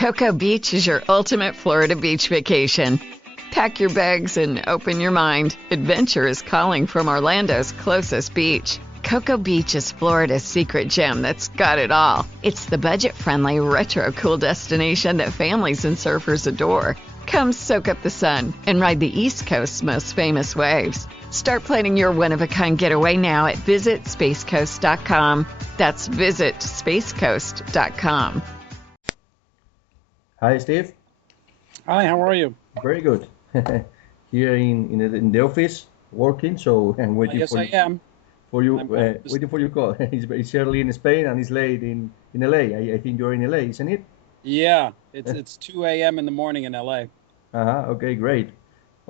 Cocoa Beach is your ultimate Florida beach vacation. Pack your bags and open your mind. Adventure is calling from Orlando's closest beach. Cocoa Beach is Florida's secret gem that's got it all. It's the budget-friendly, retro-cool destination that families and surfers adore. Come soak up the sun and ride the East Coast's most famous waves. Start planning your one-of-a-kind getaway now at visitspacecoast.com. That's visitspacecoast.com. Hi, Steve. Hi, how are you? Very good. Here in the office, working. So I'm waiting yes, for I am. for you. I'm Waiting for your call. It's early in Spain and it's late in LA. I think you're in LA, isn't it? Yeah, it's 2 a.m. in the morning in LA. Okay, great.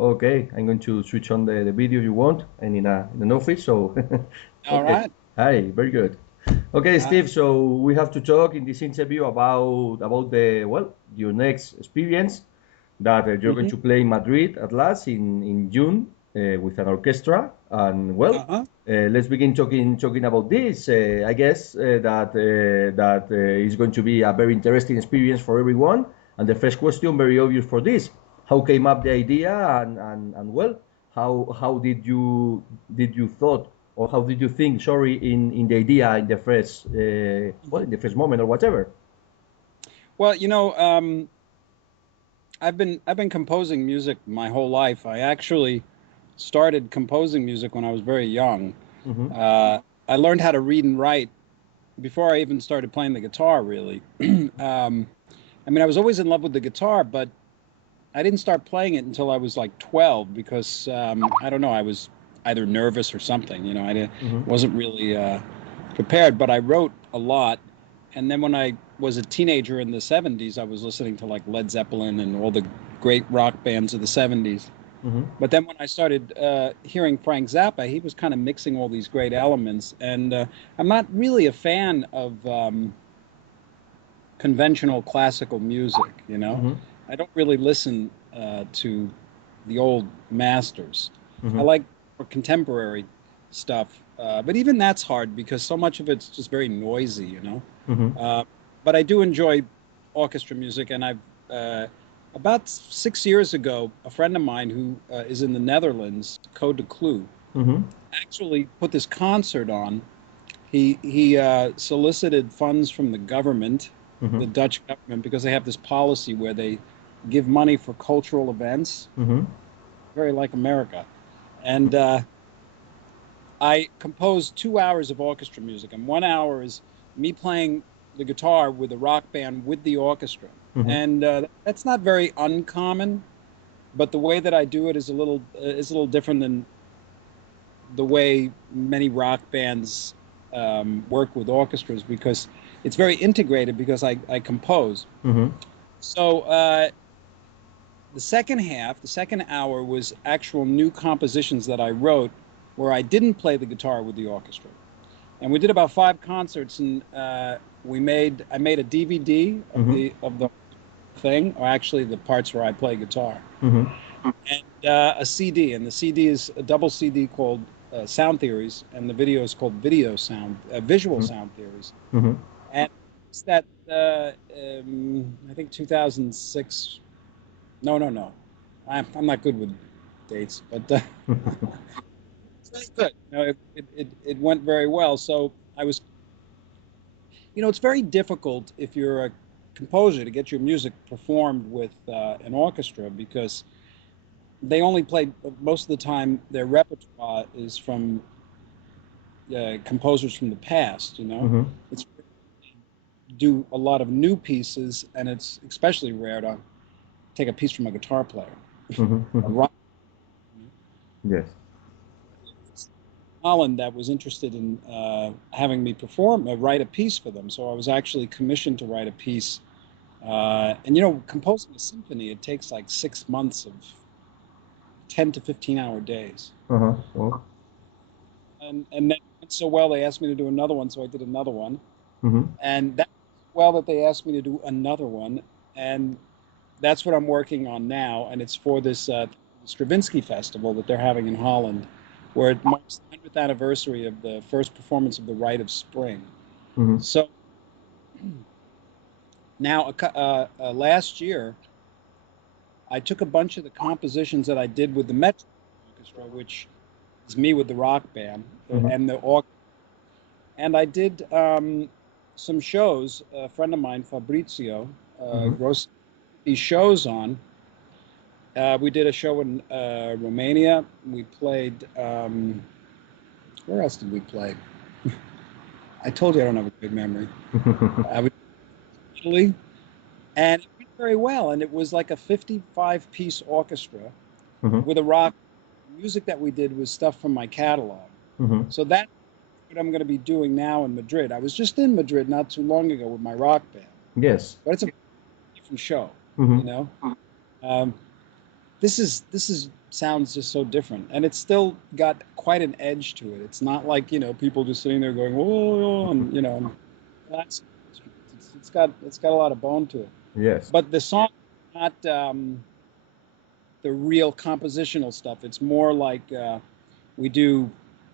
Okay, I'm going to switch on the video you want. I'm in an office, so All okay. right. Hi, very good. Okay, Steve. So we have to talk in this interview about your next experience that you're going to play in Madrid at last in June with an orchestra. And let's begin talking about this. I guess that is going to be a very interesting experience for everyone. And the first question, very obvious for this: how came up the idea, and how did you thought, or how did you think? Sorry, in the idea in the first in the first moment or whatever. Well, I've been composing music my whole life. I actually started composing music when I was very young. Mm-hmm. I learned how to read and write before I even started playing the guitar, really. I was always in love with the guitar, but I didn't start playing it until I was like 12 because, I don't know, I was either nervous or something. I wasn't really prepared, but I wrote a lot. And then when I was a teenager in the 70s, I was listening to like Led Zeppelin and all the great rock bands of the 70s. Mm-hmm. But then when I started hearing Frank Zappa, he was kind of mixing all these great elements. And I'm not really a fan of conventional classical music, Mm-hmm. I don't really listen to the old masters. Mm-hmm. I like more contemporary stuff. But even that's hard because so much of it's just very noisy, Mm-hmm. But I do enjoy orchestra music, and I've about 6 years ago, a friend of mine who is in the Netherlands, Code de Clue, Mm-hmm. actually put this concert on. He solicited funds from the government, Mm-hmm. the Dutch government, because they have this policy where they give money for cultural events, Mm-hmm. very like America. And I composed 2 hours of orchestra music, and 1 hour is me playing the guitar with a rock band with the orchestra. Mm-hmm. And that's not very uncommon, but the way that I do it is a little different than the way many rock bands work with orchestras, because it's very integrated because I compose. Mm-hmm. So the second hour was actual new compositions that I wrote where I didn't play the guitar with the orchestra. And we did about 5 concerts, and I made a DVD of the thing, or actually the parts where I play guitar, Mm-hmm. and a CD. And the CD is a double CD called Sound Theories, and the video is called Visual Sound Theories. Mm-hmm. And it's that I think 2006. No. I'm not good with dates, but it's very good. It went very well. So I was, it's very difficult if you're a composer to get your music performed with an orchestra, because they only play, most of the time their repertoire is from composers from the past. Mm-hmm. It's do a lot of new pieces, and it's especially rare to take a piece from a guitar player. Mm-hmm. A rock. Yes. Holland that was interested in having me write a piece for them. So I was actually commissioned to write a piece. And composing a symphony, it takes like 6 months of 10 to 15-hour days. Uh-huh. Oh. And then it went so well, they asked me to do another one, so I did another one. Mm-hmm. And that went so well that they asked me to do another one. And that's what I'm working on now. And it's for this Stravinsky Festival that they're having in Holland, where it marks the 100th anniversary of the first performance of The Rite of Spring. Mm-hmm. So Now, last year, I took a bunch of the compositions that I did with the Metro Orchestra, which is me with the rock band and the orchestra, and I did some shows. A friend of mine, Fabrizio, wrote these shows on. We did a show in Romania. We played. Where else did we play? I told you I don't have a good memory. We did Italy, and it went very well. And it was like a 55-piece orchestra with a rock. The music that we did was stuff from my catalog. So that's what I'm going to be doing now in Madrid. I was just in Madrid not too long ago with my rock band. Yes. But it's a different show, you know. This sounds just so different, and it's still got quite an edge to it. It's not like, you know, people just sitting there going, whoa, and, you know, it's got a lot of bone to it. Yes. But the song is not the real compositional stuff. It's more like we do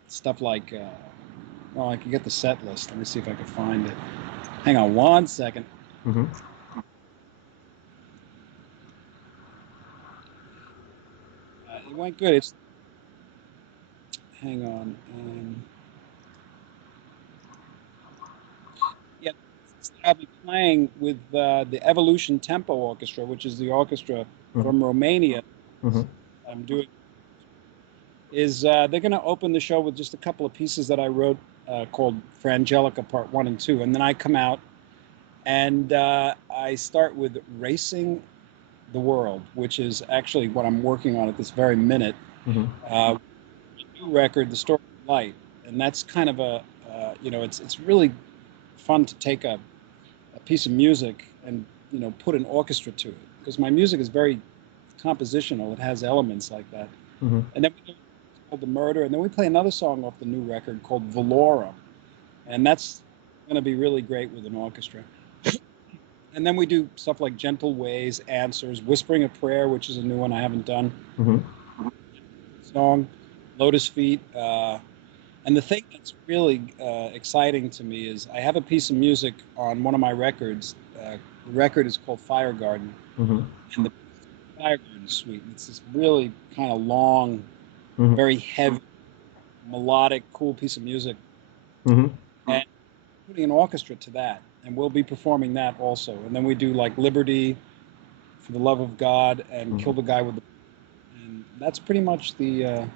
stuff like, well, I can get the set list. Let me see if I can find it. Hang on one second. It went good. Hang on. Yeah, I'll be playing with the Evolution Tempo Orchestra, which is the orchestra from Romania. I'm doing. They're going to open the show with just a couple of pieces that I wrote called Frangelica Part 1 and 2, and then I come out and I start with Racing the World, which is actually what I'm working on at this very minute. New record, The Story of Light, and that's kind of a you know, it's really fun to take a piece of music and, you know, put an orchestra to it, because my music is very compositional. It has elements like that. And then we do called The Murder, and then we play another song off the new record called Valorum, and that's going to be really great with an orchestra. And then we do stuff like Gentle Ways, Answers, Whispering a Prayer, which is a new one I haven't done. Song, Lotus Feet. And the thing that's really exciting to me is I have a piece of music on one of my records. The record is called Fire Garden. And the Fire Garden Suite. It's this really kind of long, very heavy, melodic, cool piece of music. And putting an orchestra to that. And we'll be performing that also. And then we do like Liberty, For the Love of God, and Kill the Guy with the... And that's pretty much the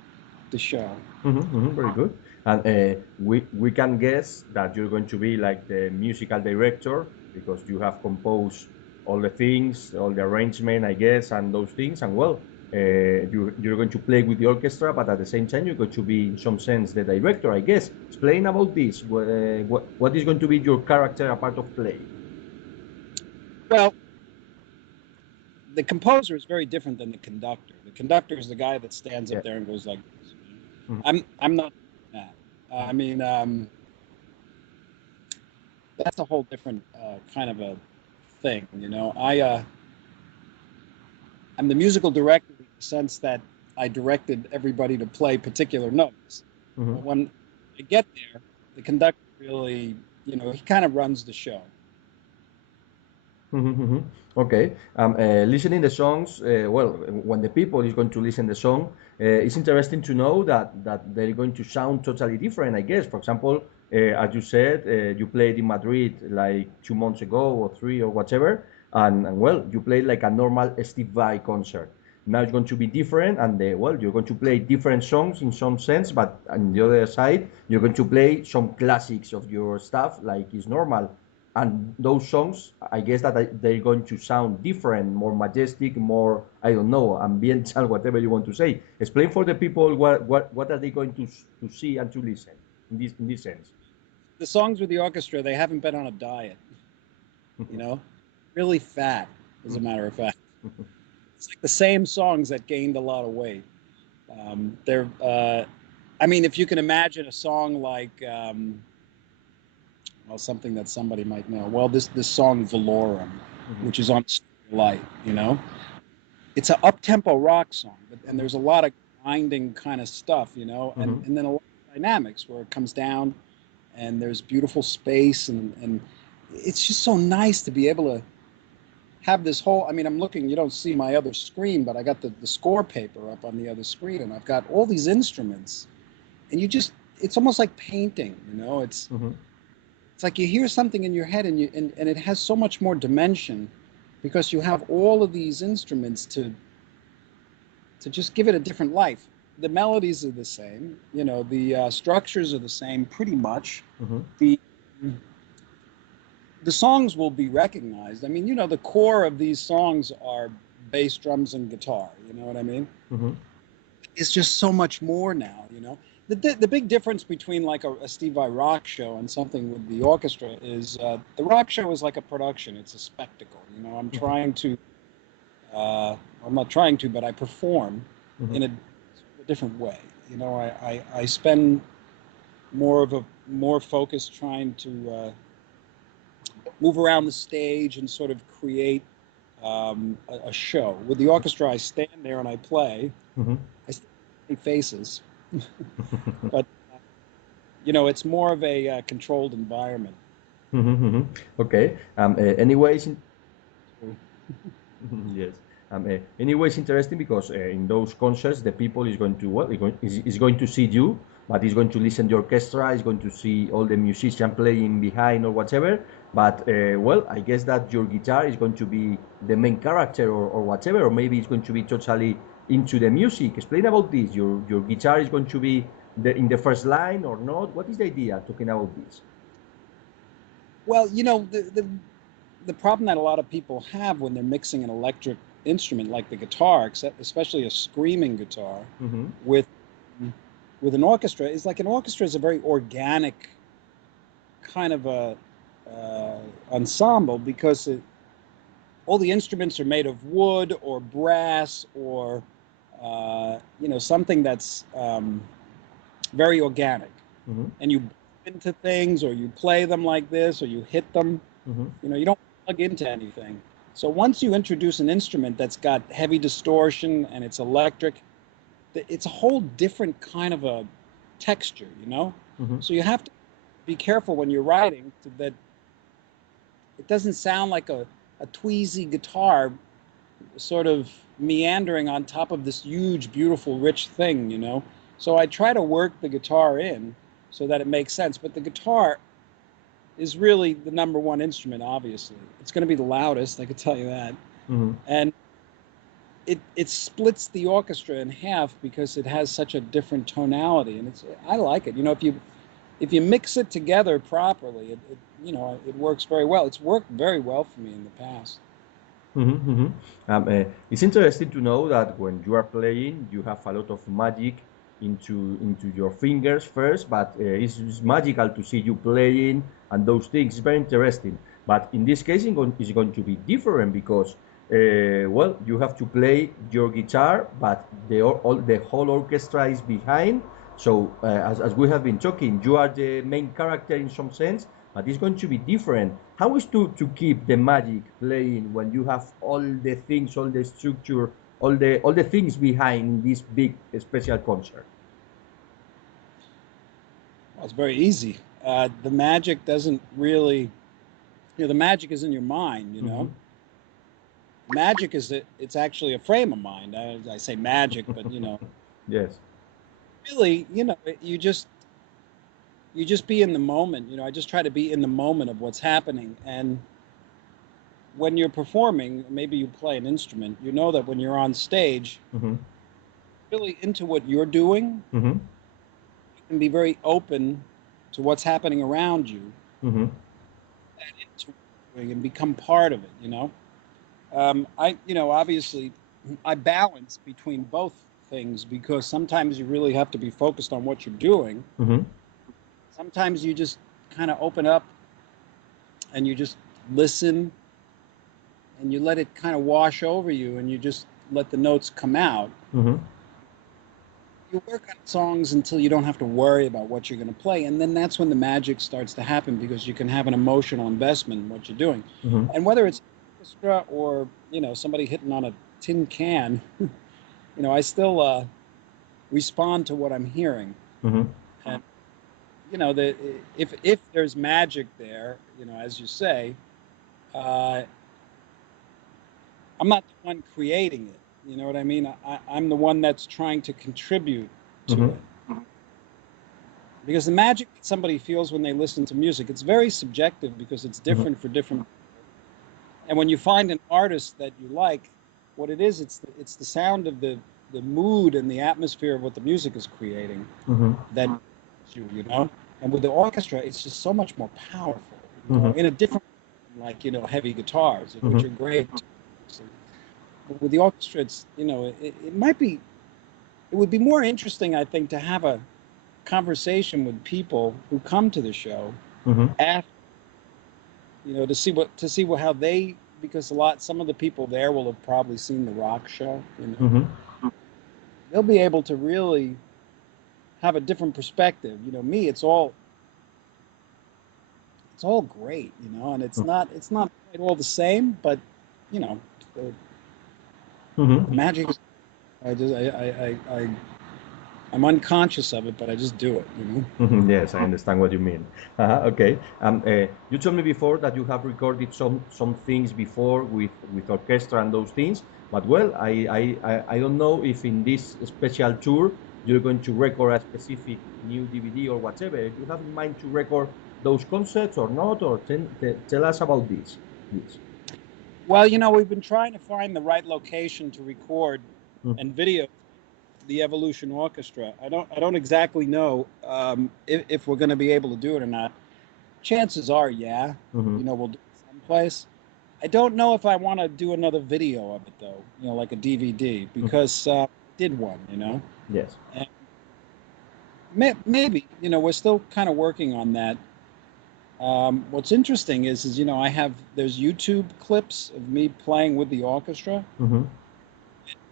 show. Very good. And we can guess that you're going to be like the musical director, because you have composed all the things, all the arrangement, I guess, and those things. And well, you're going to play with the orchestra, but at the same time, you're going to be, in some sense, the director, I guess. Explain about this. What is going to be your character apart of play? Well, the composer is very different than the conductor. The conductor is the guy that stands up there and goes like this. I'm not that. I mean, that's a whole different kind of a thing, you know. I'm the musical director in the sense that I directed everybody to play particular notes. But when I get there, the conductor really, you know, he kind of runs the show. Okay. Listening the songs, well, when the people is going to listen the song, it's interesting to know that they're going to sound totally different, I guess. For example, as you said, you played in Madrid like 2 months ago or 3 or whatever, and well, you played like a normal STEVE VAI concert. Now it's going to be different, and well, you're going to play different songs in some sense, but on the other side, you're going to play some classics of your stuff like is normal. And those songs, I guess that they're going to sound different, more majestic, more, I don't know, ambiental, whatever you want to say. Explain for the people what are they going to see and to listen in this sense. The songs with the orchestra, they haven't been on a diet, you know, really fat, as a matter of fact. It's like the same songs that gained a lot of weight. I mean, if you can imagine a song like, well, something that somebody might know. Well, this song Valorum, which is on Light, you know, it's an up-tempo rock song, and there's a lot of grinding kind of stuff, you know, and then a lot of dynamics where it comes down, and there's beautiful space, and it's just so nice to be able to have this whole, I mean, I'm looking, you don't see my other screen, but I got the score paper up on the other screen, and I've got all these instruments, and it's almost like painting, it's like you hear something in your head, and it has so much more dimension because you have all of these instruments to just give it a different life. The melodies are the same, the structures are the same pretty much. The the songs will be recognized. I mean, the core of these songs are bass, drums, and guitar. You know what I mean? It's just so much more now. The big difference between like a STEVE VAI rock show and something with the orchestra is the rock show is like a production. It's a spectacle. I'm not trying to, but I perform in a different way. I spend more focus trying to move around the stage and sort of create a show. With the orchestra, I stand there and I play. I see faces, but it's more of a controlled environment. Okay. Anyways, yes. Anyways, interesting because in those concerts, the people is going to is going to see you, but is going to listen to the orchestra, is going to see all the musicians playing behind or whatever. But I guess that your guitar is going to be the main character or whatever, or maybe it's going to be totally into the music. Explain about this. Your guitar is going to be in the first line or not? What is the idea talking about this? Well, the problem that a lot of people have when they're mixing an electric instrument like the guitar, especially a screaming guitar, with an orchestra, is like an orchestra is a very organic kind of a ensemble because all the instruments are made of wood or brass or something that's very organic, and you into things or you play them like this or you hit them. You don't plug into anything. So once you introduce an instrument that's got heavy distortion and it's electric, it's a whole different kind of a texture, So you have to be careful when you're writing that it doesn't sound like a tweezy guitar sort of meandering on top of this huge, beautiful, rich thing, So I try to work the guitar in so that it makes sense. But the guitar is really the number one instrument, obviously. It's going to be the loudest, I can tell you that. And it splits the orchestra in half because it has such a different tonality, and I like it. If you mix it together properly, it works very well. It's worked very well for me in the past. It's interesting to know that when you are playing, you have a lot of magic into your fingers first, but it's magical to see you playing and those things. It's very interesting. But in this case, it's going to be different because you have to play your guitar, but the whole orchestra is behind. So as we have been talking, you are the main character in some sense, but it's going to be different. How is to keep the magic playing when you have all the things, all the structure, all the things behind this big special concert? Well, it's very easy. The magic doesn't really, the magic is in your mind, Magic is it's actually a frame of mind. I say magic, but Yes. Really, you just be in the moment. I just try to be in the moment of what's happening. And when you're performing, maybe you play an instrument, you know that when you're on stage, really into what you're doing, you can be very open to what's happening around you and into what you're doing and become part of it, obviously I balance between both things because sometimes you really have to be focused on what you're doing. Sometimes you just kind of open up and you just listen and you let it kind of wash over you and you just let the notes come out. You work on songs until you don't have to worry about what you're going to play, and then that's when the magic starts to happen because you can have an emotional investment in what you're doing. And whether it's orchestra or somebody hitting on a tin can, I still respond to what I'm hearing. And if there's magic there, as you say, I'm not the one creating it. You know what I mean? I'm the one that's trying to contribute to it. Because the magic that somebody feels when they listen to music, it's very subjective because it's different for different people. And when you find an artist that you like, what it is, it's the sound of the mood and the atmosphere of what the music is creating that you know. And with the orchestra, it's just so much more powerful, you know, in a different, like, you know, heavy guitars, which are great. But with the orchestra, it's, you know, it might be, it would be more interesting, I think, to have a conversation with people who come to the show after, you know, to see how they, because some of the people there will have probably seen the rock show, you know. They'll be able to really have a different perspective. You know, me, it's all great, you know, and it's not quite all the same, but you know, the magic is, I'm unconscious of it, but I just do it, you know. Yes, I understand what you mean. Okay. You told me before that you have recorded some things before with orchestra and those things, but well, I don't know if in this special tour you're going to record a specific new DVD or whatever. If you have in mind to record those concerts or not, or tell us about this, please. Well, you know, we've been trying to find the right location to record and video the Evolution Orchestra. I don't exactly know if we're going to be able to do it or not. Chances are, yeah. You know, we'll do it someplace. I don't know if I want to do another video of it, though, you know, like a DVD, because I did one, you know. Yes. And maybe, you know, we're still kind of working on that. What's interesting is, you know, there's YouTube clips of me playing with the orchestra,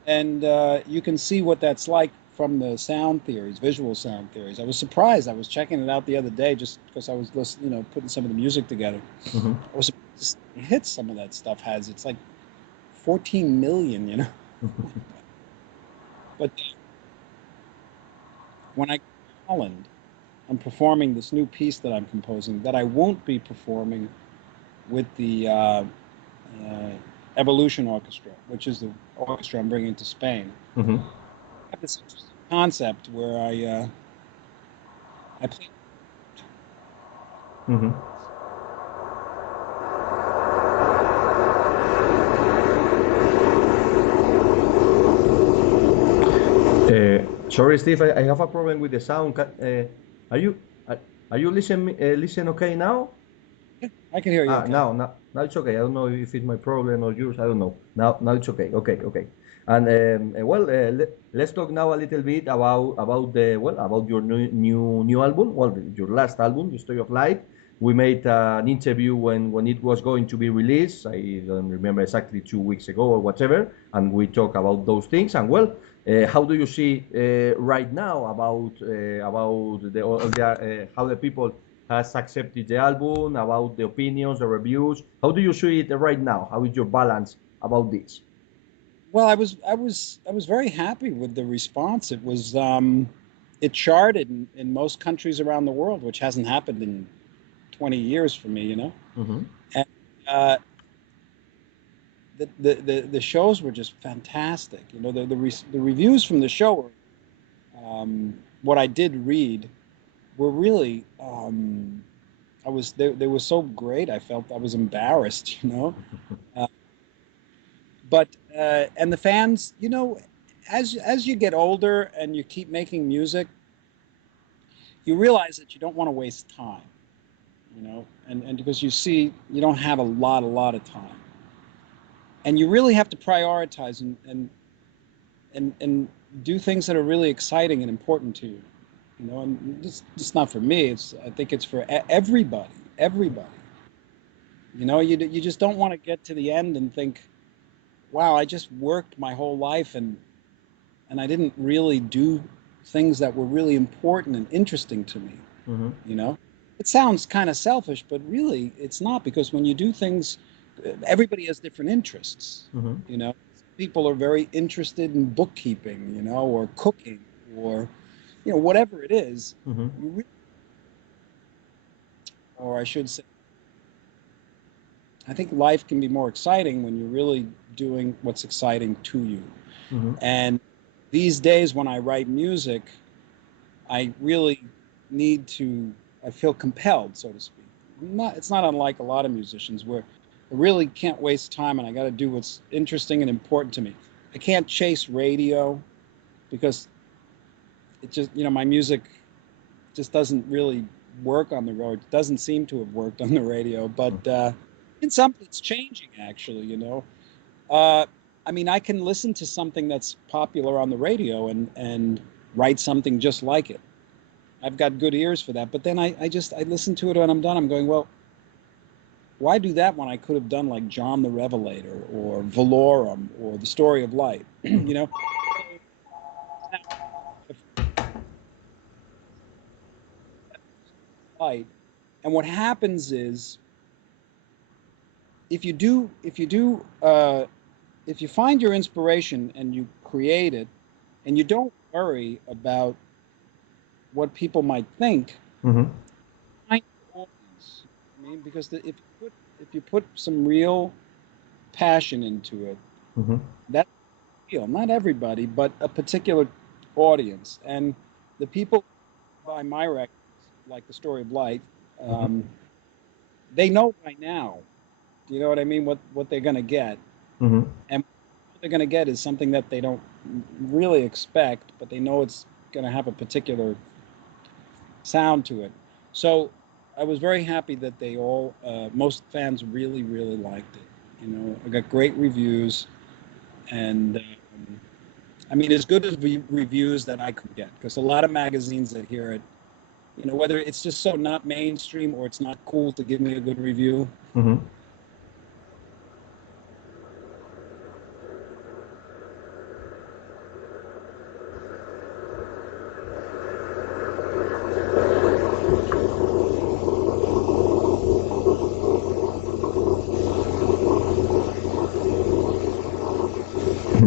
and you can see what that's like from the sound theories, visual sound theories. I was surprised. I was checking it out the other day just because I was listening, you know, putting some of the music together. I was surprised the hits some of that stuff has. It's like 14 million, you know. But when I go to Holland, I'm performing this new piece that I'm composing that I won't be performing with the Evolution Orchestra, which is the orchestra I'm bringing to Spain. I have this interesting concept where I play. Sorry, Steve, I have a problem with the sound. Are you are you listen okay now? I can hear you. Okay. Now it's okay. I don't know if it's my problem or yours. I don't know. Now it's okay. Okay. And well, let's talk now a little bit about about your new album. Well, your last album, The Story of Light. We made an interview when it was going to be released. I don't remember exactly 2 weeks ago or whatever, and we talk about those things. And well, how do you see right now about how the people has accepted the album, about the opinions, the reviews? How do you see it right now? How is your balance about this? Well, I was very happy with the response. It was it charted in most countries around the world, which hasn't happened in 20 years for me, you know. And the shows were just fantastic. You know, the reviews from the show were, what I did read were really, they were so great. I felt I was embarrassed, you know. But and the fans, you know, as you get older and you keep making music, you realize that you don't want to waste time, you know, and because you see you don't have a lot of time, and you really have to prioritize and do things that are really exciting and important to you, you know. And it's not for me. I think it's for everybody. You know, you just don't want to get to the end and think, wow, I just worked my whole life and I didn't really do things that were really important and interesting to me. You know, it sounds kind of selfish, but really it's not, because when you do things, everybody has different interests. You know, people are very interested in bookkeeping, you know, or cooking, or, you know, whatever it is. You really, or I should say, I think life can be more exciting when you really doing what's exciting to you. Mm-hmm. And these days when I write music, I really need to, I feel compelled, so to speak. It's not unlike a lot of musicians where I really can't waste time and I got to do what's interesting and important to me. I can't chase radio because it just, my music just doesn't really work on the road. It doesn't seem to have worked on the radio, but it's changing actually, I mean, I can listen to something that's popular on the radio and write something just like it. I've got good ears for that. But then I listen to it when I'm done. I'm going, well, why do that when I could have done like John the Revelator or Valorum or The Story of Light, Light. And what happens is if you find your inspiration and you create it and you don't worry about what people might think, Mm-hmm. find your audience. I mean, because if you put some real passion into it, Mm-hmm. that's real. Not everybody, but a particular audience. And the people who buy my records, like The Story of Light, they know by now. Do you know what I mean? What they're going to get, Mm-hmm. and what they're going to get is something that they don't really expect, but they know it's going to have a particular sound to it. So I was very happy that they all, most fans really, really liked it. I got great reviews, and I mean, as good as reviews that I could get, because a lot of magazines that hear it, whether it's just so not mainstream or it's not cool to give me a good review. Mm-hmm.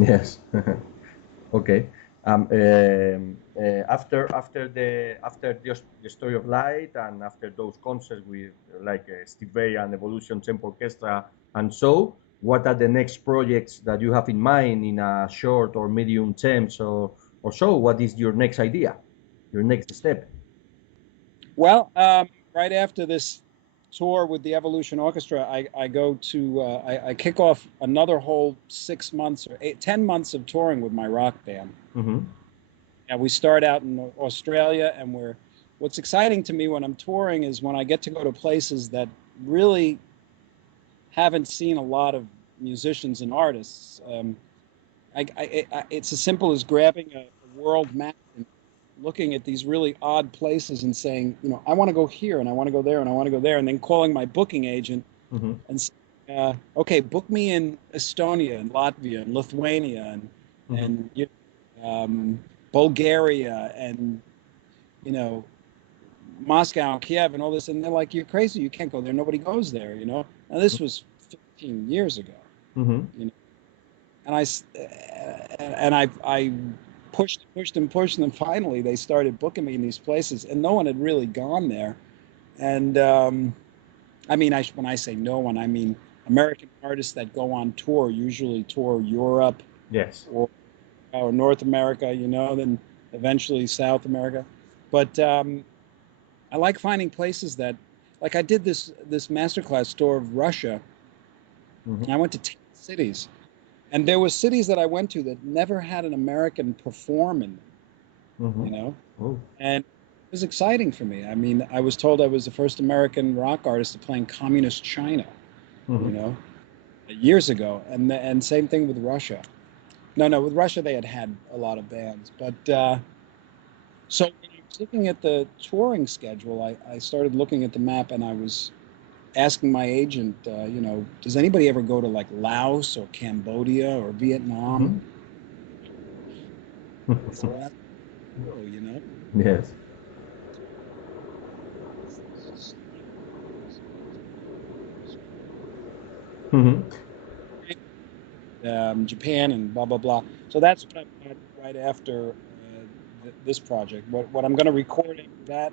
Yes. Okay. After the Story of Light and after those concerts with like STEVE VAI and Evolution Tempo Orquestra, and so, what are the next projects that you have in mind in a short or medium term? Or so, what is your next idea, your next step? Well, right after this tour with the Evolution Orchestra, I go to I kick off another whole 6 months or 10 months of touring with my rock band. Mm-hmm. And we start out in Australia, and what's exciting to me when I'm touring is when I get to go to places that really haven't seen a lot of musicians and artists. It's as simple as grabbing a world map and looking at these really odd places and saying, I want to go here and I want to go there and I want to go there, and then calling my booking agent Mm-hmm. and saying, okay, book me in Estonia and Latvia and Lithuania and Bulgaria and Moscow and Kiev and all this, and they're like, you're crazy, you can't go there, nobody goes there. Now this was 15 years ago. Mm-hmm. And I pushed and finally they started booking me in these places, and no one had really gone there. And I mean, when I say no one, I mean American artists that go on tour usually tour Europe Yes. or North America, then eventually South America. But I like finding places that, like I did this masterclass tour of Russia, Mm-hmm. and I went to 10 cities. And there were cities that I went to that never had an American perform in Mm-hmm. them, Oh. And it was exciting for me. I mean, I was told I was the first American rock artist to play in communist China, Mm-hmm. Years ago. And same thing with Russia. No, with Russia they had a lot of bands. But so when I was looking at the touring schedule, I started looking at the map, and I was asking my agent, does anybody ever go to like Laos or Cambodia or Vietnam? Mm-hmm. So that's cool. Yes. Mm-hmm. Japan and blah blah blah. So that's what I've got right after this project. What I'm going to record after that,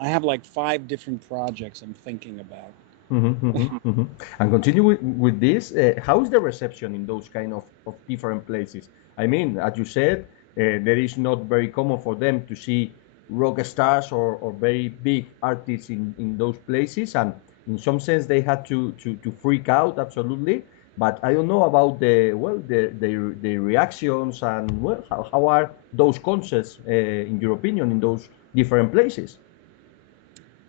I have like 5 different projects I'm thinking about. And continue with this. How is the reception in those kind of different places? I mean, as you said, there is not very common for them to see rock stars or very big artists in those places, and in some sense they had to freak out absolutely. But I don't know about the reactions and well how are those concerts in your opinion in those different places?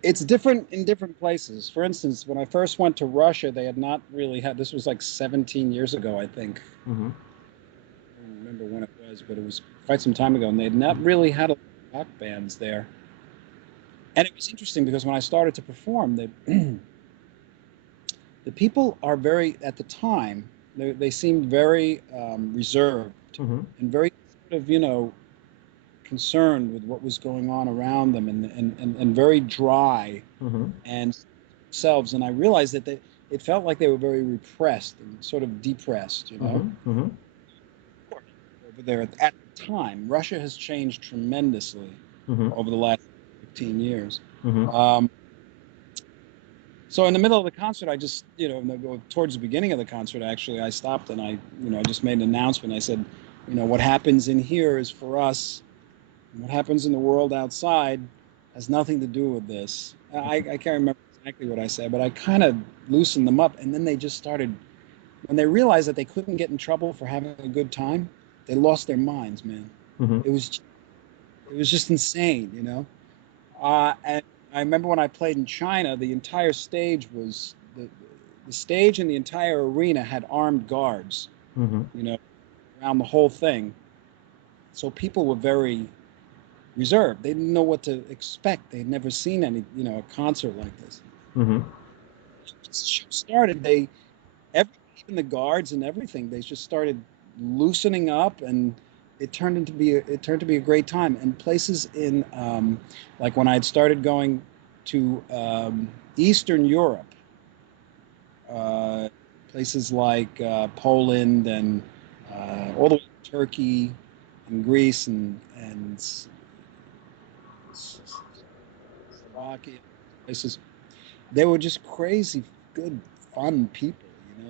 It's different in different places. For instance, when I first went to Russia, they had not really had, this was like 17 years ago, I think. Hmm. I don't remember when it was, but it was quite some time ago, and they had not really had a lot of rock bands there. And it was interesting because when I started to perform, the people are very, at the time, they seemed very reserved Hmm. and very sort of, concerned with what was going on around them, and very dry Hmm. and themselves. And I realized that it felt like they were very repressed and sort of depressed, Hmm. Hmm. over there at the time. Russia has changed tremendously Hmm. over the last 15 years. Hmm. Um, so in the middle of the concert, I just, towards the beginning of the concert, actually, I stopped and I just made an announcement. I said, what happens in here is for us. And what happens in the world outside has nothing to do with this. I can't remember exactly what I said, but I kind of loosened them up. And then they just started, when they realized that they couldn't get in trouble for having a good time, they lost their minds, man. Hmm. It was just insane. And I remember when I played in China, the entire stage was the stage and the entire arena had armed guards, Hmm. you know, around the whole thing. So people were very reserved. They didn't know what to expect. They'd never seen a concert like this. Hmm. Once the show started, even the guards and everything, they just started loosening up, and it turned to be a great time. And places in like when I had started going to Eastern Europe, uh, places like Poland and all the way to Turkey and Greece and Slovakia, places. They were just crazy, good, fun people.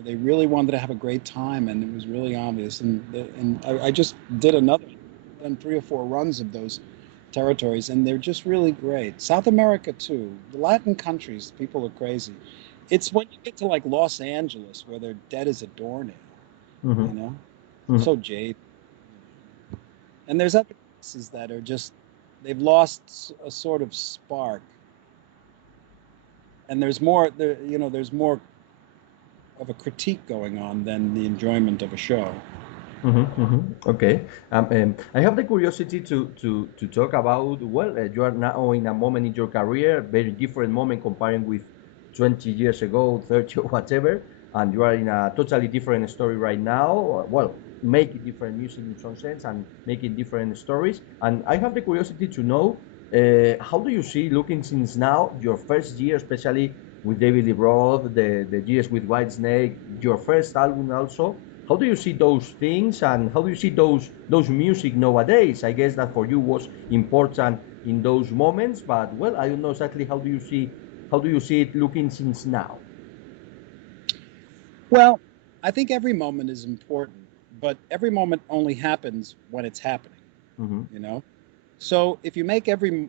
They really wanted to have a great time, and it was really obvious. And I just done 3 or 4 runs of those territories, and they're just really great. South America too, the Latin countries, people are crazy. It's when you get to like Los Angeles where they're dead as a doornail, Hmm. you know, Hmm. so jaded. And there's other places that are just they've lost a sort of spark, and there's more of a critique going on than the enjoyment of a show. Okay. I have the curiosity to talk about, well, you are now in a moment in your career, very different moment comparing with 20 years ago, 30 or whatever, and you are in a totally different story right now. Well, making different music in some sense and making different stories. And I have the curiosity to know how do you see, looking since now, your first year, especially with David Lee Roth, the years with Whitesnake, your first album also. How do you see those things, and how do you see those music nowadays? I guess that for you was important in those moments, but well, I don't know exactly how do you see it looking since now. Well, I think every moment is important, but every moment only happens when it's happening, Hmm. you know? So if you make every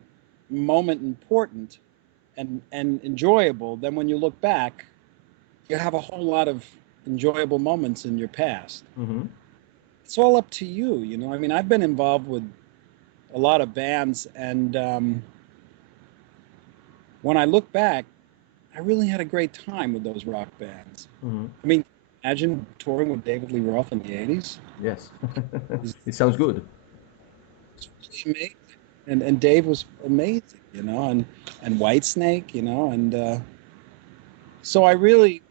moment important and enjoyable, then when you look back, you have a whole lot of enjoyable moments in your past. Hmm. It's all up to you. I mean, I've been involved with a lot of bands, and when I look back, I really had a great time with those rock bands. Hmm. I mean, imagine touring with David Lee Roth in the 80s. Yes, It's it sounds good. really amazing. And Dave was amazing, and Whitesnake, and so I really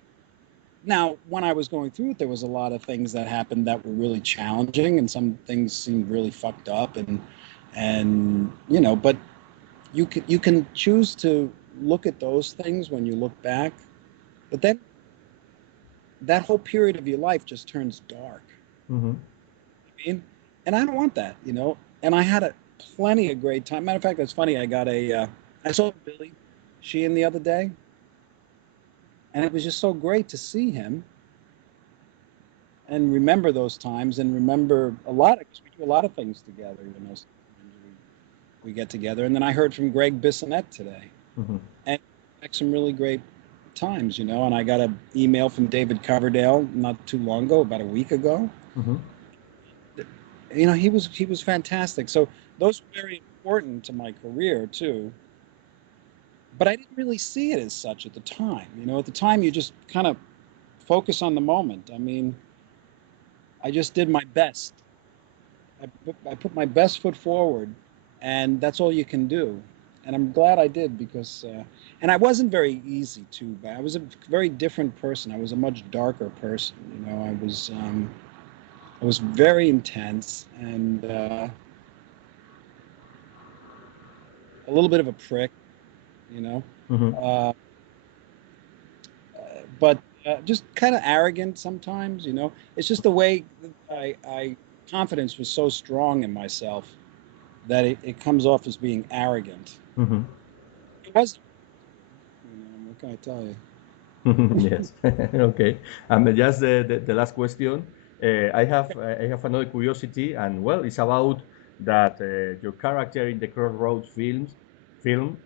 now when I was going through it, there was a lot of things that happened that were really challenging, and some things seemed really fucked up, and but you can choose to look at those things when you look back, but then that whole period of your life just turns dark. Hmm. I mean, and I don't want that. And I had a plenty of great time. Matter of fact, it's funny. I saw Billy Sheehan the other day. And it was just so great to see him and remember those times, and remember a lot of, 'cause we do a lot of things together, you know. Sometimes we get together, and then I heard from Greg Bissonette today, and had some really great times, you know. And I got an email from David Coverdale not too long ago, about a week ago. You know, he was fantastic. So those were very important to my career too. But I didn't really see it as such at the time. You know, at the time you just kind of focus on the moment. I mean, I just did my best. I put my best foot forward, and that's all you can do. And I'm glad I did, because, and I wasn't very easy too, but I was a very different person. I was a much darker person. You know, I was very intense, and a little bit of a prick, you know, but just kind of arrogant sometimes. You know, it's just the way I confidence was so strong in myself that it comes off as being arrogant. It wasn't. You know, what can I tell you? Yes. Okay. Just the last question. I have another curiosity, and well, it's about that your character in the Crossroads film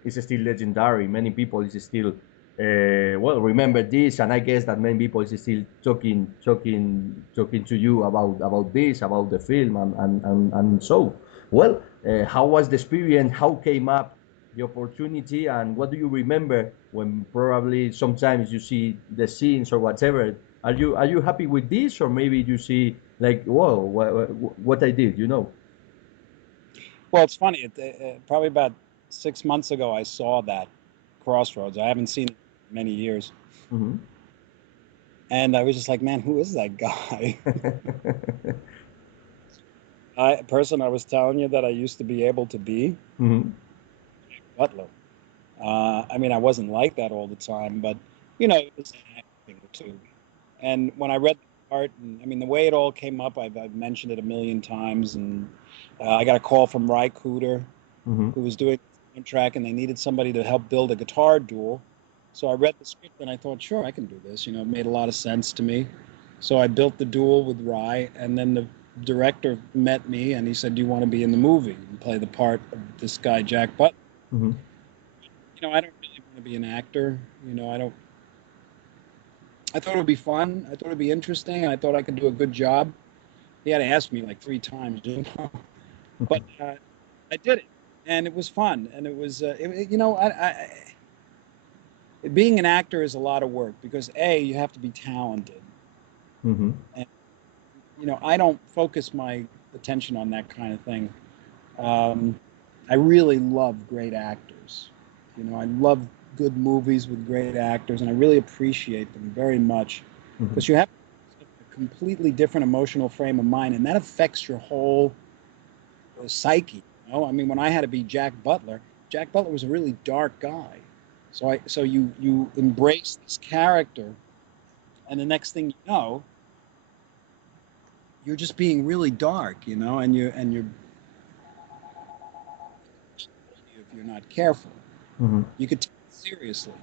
is still legendary. Many people is still well remember this, and I guess that many people is still talking to you about this, about the film, and so well. How was the experience? How came up the opportunity, and what do you remember when probably sometimes you see the scenes or whatever? Are you happy with this, or maybe you see like, whoa, what I did, you know? Well, it's funny. Probably about 6 months ago, I saw that Crossroads. I haven't seen it in many years. And I was just like, man, who is that guy? Person I was telling you that I used to be able to be, Butler. I mean, I wasn't like that all the time, but, you know, it was acting too. And when I read the part, and I mean, the way it all came up, I've mentioned it a million times, and I got a call from Ry Cooder, who was doing the soundtrack, and they needed somebody to help build a guitar duel. So I read the script, and I thought, sure, I can do this. You know, it made a lot of sense to me. So I built the duel with Ry, and then the director met me, and he said, do you want to be in the movie and play the part of this guy, Jack Butler? You know, I don't really want to be an actor. You know, I thought it would be fun. I thought it would be interesting. I thought I could do a good job. He had to ask me like 3 times, you know? But I did it, and it was fun. And it was, you know, being an actor is a lot of work, because you have to be talented. And, you know, I don't focus my attention on that kind of thing. I really love great actors. You know, I love good movies with great actors, and I really appreciate them very much, because you have a completely different emotional frame of mind, and that affects your whole psyche. You know, I mean, when I had to be Jack Butler was a really dark guy, so you embrace this character, and the next thing you know, you're just being really dark, you know, and you're if you're not careful, you could take it seriously.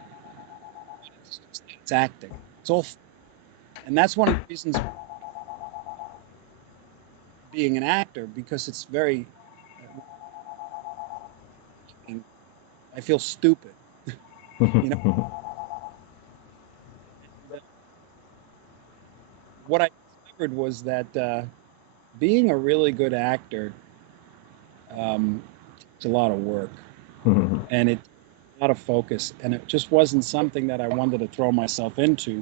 It's acting. It's all, and that's one of the reasons being an actor, because it's very. I feel stupid, you know. And, what I discovered was that being a really good actor, it's a lot of work, and it's a lot of focus, and it just wasn't something that I wanted to throw myself into.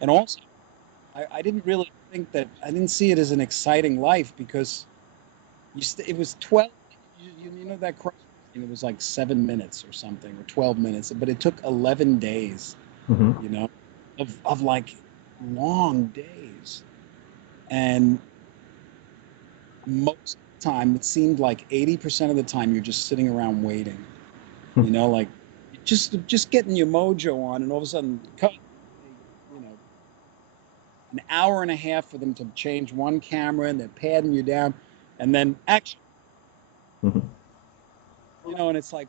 And also, I didn't really think that, I didn't see it as an exciting life, because it was 12. You know that cross thing, it was like 7 minutes or something, or 12 minutes, but it took 11 days, you know, of like long days. And most of the time, it seemed like 80% of the time you're just sitting around waiting, you know, like just getting your mojo on, and all of a sudden cut, you know, an hour and a half for them to change one camera, and they're padding you down, and then action, you know, and it's like,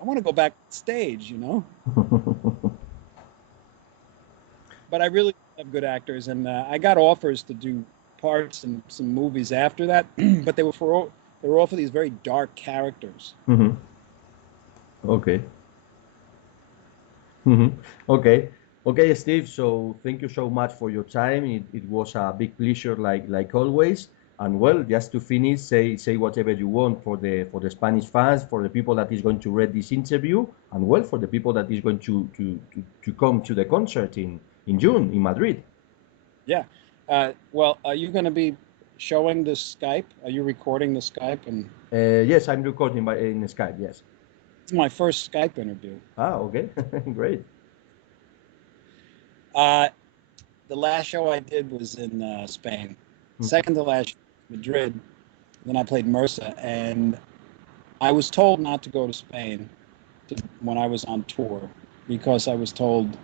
I want to go back stage, you know. but I really have good actors, and I got offers to do parts in some movies after that, but they were all for these very dark characters. Mm-hmm. Okay. Mm-hmm. Okay. Okay, Steve. So thank you so much for your time. It was a big pleasure, like always. And well, just to finish, say whatever you want for the Spanish fans, for the people that is going to read this interview, and well, for the people that is going to come to the concert in June in Madrid. Yeah. Well, are you going to be showing the Skype? Are you recording the Skype? And Yes, I'm recording in Skype. Yes. it's my first Skype interview. Okay, great. The last show I did was in Spain. Mm. Second to last, Madrid. Then I played Murcia, and I was told not to go to Spain when I was on tour because I was told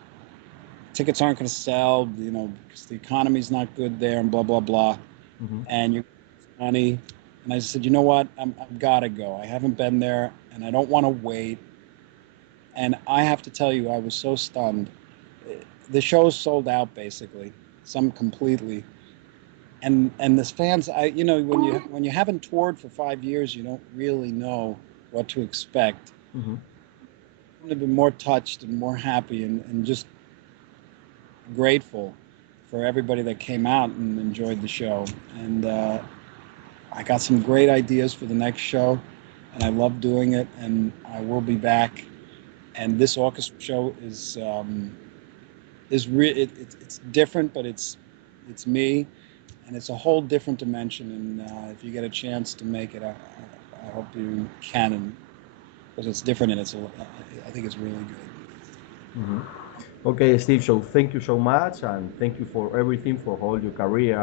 tickets aren't going to sell, because the economy's not good there, and blah blah blah. Mm-hmm. And you money. And I said, you know what? I've got to go. I haven't been there, and I don't want to wait. And I have to tell you, I was so stunned. The show's sold out basically, some completely. And the fans, when you haven't toured for 5 years, you don't really know what to expect. Mm-hmm. I've been more touched and more happy and just grateful for everybody that came out and enjoyed the show. And I got some great ideas for the next show, and I love doing it, and I will be back. And this orchestra show is it's different, but it's me, and it's a whole different dimension. And if you get a chance to make it, I hope you can, because it's different and I think it's really good. Mm-hmm. Okay, Steve, so thank you so much, and thank you for everything, for all your career,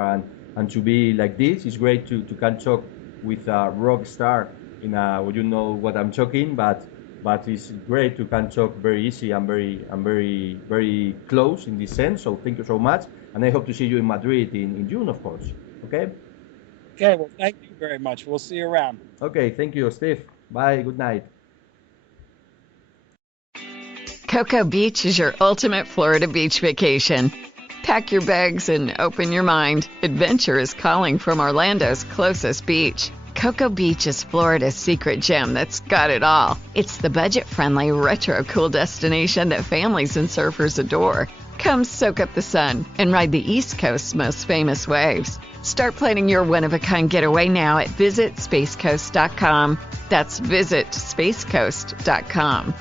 and to be like this. It's great to can talk with a rock star in a, well, you know what I'm talking, but it's great to can talk very easy and very close in this sense. So thank you so much, and I hope to see you in Madrid in June, of course. Okay? Okay, well, thank you very much. We'll see you around. Okay, thank you, Steve. Bye, good night. Cocoa Beach is your ultimate Florida beach vacation. Pack your bags and open your mind. Adventure is calling from Orlando's closest beach. Cocoa Beach is Florida's secret gem that's got it all. It's the budget-friendly, retro-cool destination that families and surfers adore. Come soak up the sun and ride the East Coast's most famous waves. Start planning your one-of-a-kind getaway now at visitspacecoast.com. That's visitspacecoast.com.